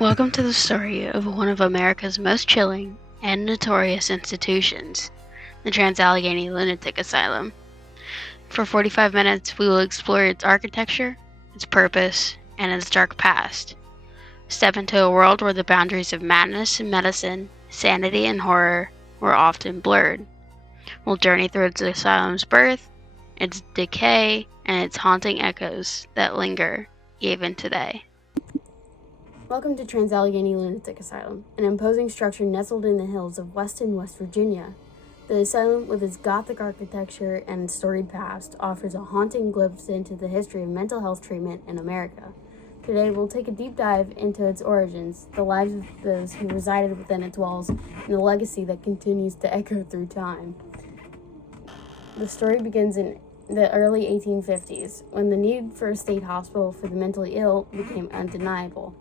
Welcome to the story of one of America's most chilling and notorious institutions, the Trans-Allegheny Lunatic Asylum. For 45 minutes, we will explore its architecture, its purpose, and its dark past. Step into a world where the boundaries of madness and medicine, sanity and horror were often blurred. We'll journey through its asylum's birth, its decay, and its haunting echoes that linger even today. Welcome to Trans-Allegheny Lunatic Asylum, an imposing structure nestled in the hills of Weston, West Virginia. The asylum, with its Gothic architecture and storied past, offers a haunting glimpse into the history of mental health treatment in America. Today, we'll take a deep dive into its origins, the lives of those who resided within its walls, and the legacy that continues to echo through time. The story begins in the early 1850s, when the need for a state hospital for the mentally ill became undeniable.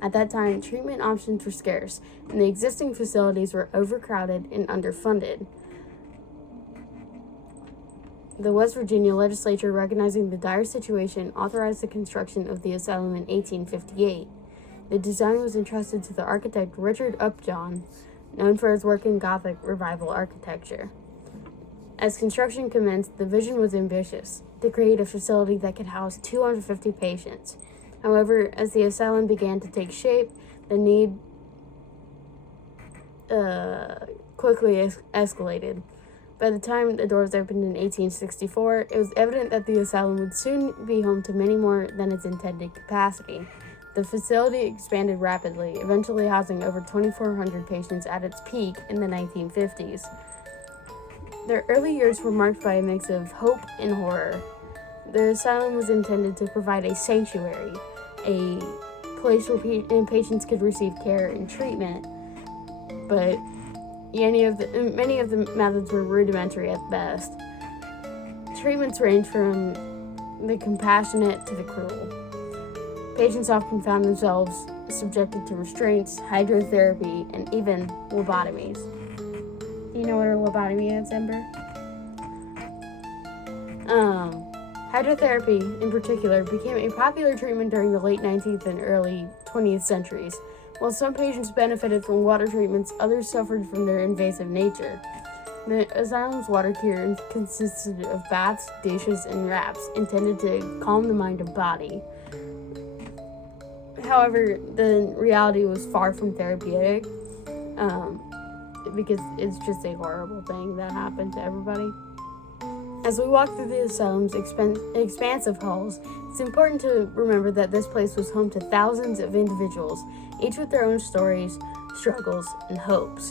At that time, treatment options were scarce, and the existing facilities were overcrowded and underfunded. The West Virginia legislature, recognizing the dire situation, authorized the construction of the asylum in 1858. The design was entrusted to the architect Richard Upjohn, known for his work in Gothic Revival architecture. As construction commenced, the vision was ambitious, to create a facility that could house 250 patients. However, as the asylum began to take shape, the need quickly escalated. By the time the doors opened in 1864, it was evident that the asylum would soon be home to many more than its intended capacity. The facility expanded rapidly, eventually housing over 2,400 patients at its peak in the 1950s. Their early years were marked by a mix of hope and horror. The asylum was intended to provide a sanctuary, a place where patients could receive care and treatment, but many of the methods were rudimentary at best. Treatments ranged from the compassionate to the cruel. Patients often found themselves subjected to restraints, hydrotherapy, and even lobotomies. Do you know what a lobotomy is, Ember? Hydrotherapy, in particular, became a popular treatment during the late 19th and early 20th centuries. While some patients benefited from water treatments, others suffered from their invasive nature. The asylum's water cure consisted of baths, douches, and wraps intended to calm the mind and body. However, the reality was far from therapeutic, because it's just a horrible thing that happened to everybody. As we walk through the asylum's expansive halls, it's important to remember that this place was home to thousands of individuals, each with their own stories, struggles, and hopes.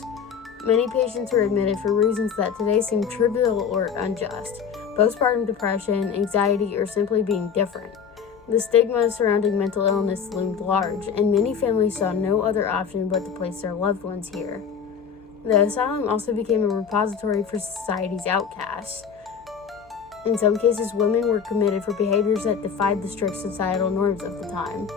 Many patients were admitted for reasons that today seem trivial or unjust: postpartum depression, anxiety, or simply being different. The stigma surrounding mental illness loomed large, and many families saw no other option but to place their loved ones here. The asylum also became a repository for society's outcasts. In some cases, women were committed for behaviors that defied the strict societal norms of the time.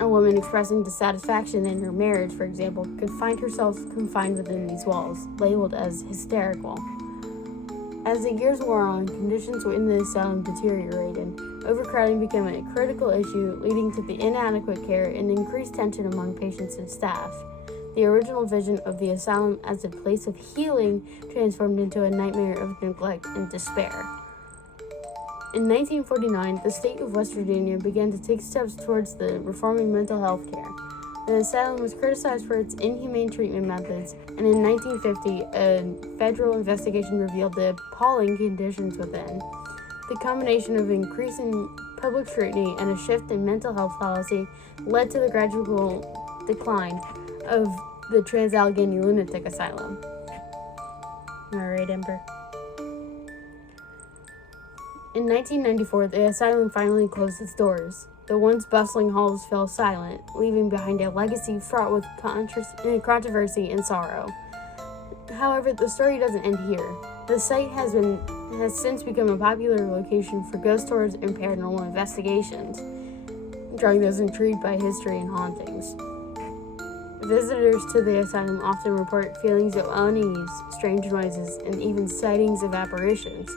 A woman expressing dissatisfaction in her marriage, for example, could find herself confined within these walls, labeled as hysterical. As the years wore on, conditions in the asylum deteriorated. Overcrowding became a critical issue, leading to the inadequate care and increased tension among patients and staff. The original vision of the asylum as a place of healing transformed into a nightmare of neglect and despair. In 1949, the state of West Virginia began to take steps towards reforming mental health care. The asylum was criticized for its inhumane treatment methods, and in 1950, a federal investigation revealed the appalling conditions within. The combination of increasing public scrutiny and a shift in mental health policy led to the gradual decline of the Trans-Allegheny Lunatic Asylum. Am I right, Ember? In 1994, the asylum finally closed its doors. The once bustling halls fell silent, leaving behind a legacy fraught with controversy and sorrow. However, the story doesn't end here. The site has since become a popular location for ghost tours and paranormal investigations, drawing those intrigued by history and hauntings. Visitors to the asylum often report feelings of unease, strange noises, and even sightings of apparitions.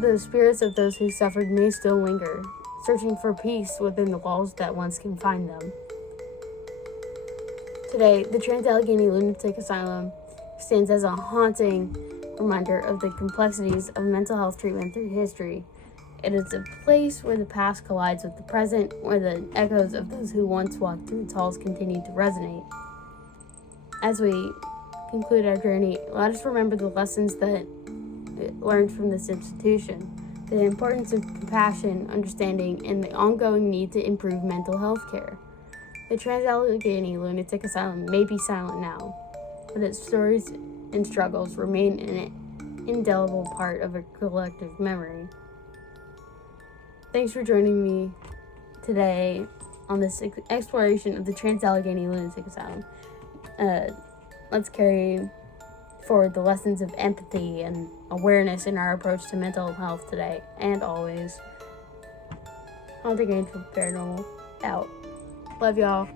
The spirits of those who suffered may still linger, searching for peace within the walls that once confined them. Today, the Trans-Allegheny Lunatic Asylum stands as a haunting reminder of the complexities of mental health treatment through history. It is a place where the past collides with the present, where the echoes of those who once walked through its halls continue to resonate. As we conclude our journey, let us remember the lessons that learned from this institution, the importance of compassion, understanding, and the ongoing need to improve mental health care. The Trans-Allegheny Lunatic Asylum may be silent now, but its stories and struggles remain an indelible part of a collective memory. Thanks for joining me today on this exploration of the Trans-Allegheny Lunatic Asylum. Let's carry forward the lessons of empathy and awareness in our approach to mental health today and always. Haunting Angel Paranormal out. Love y'all.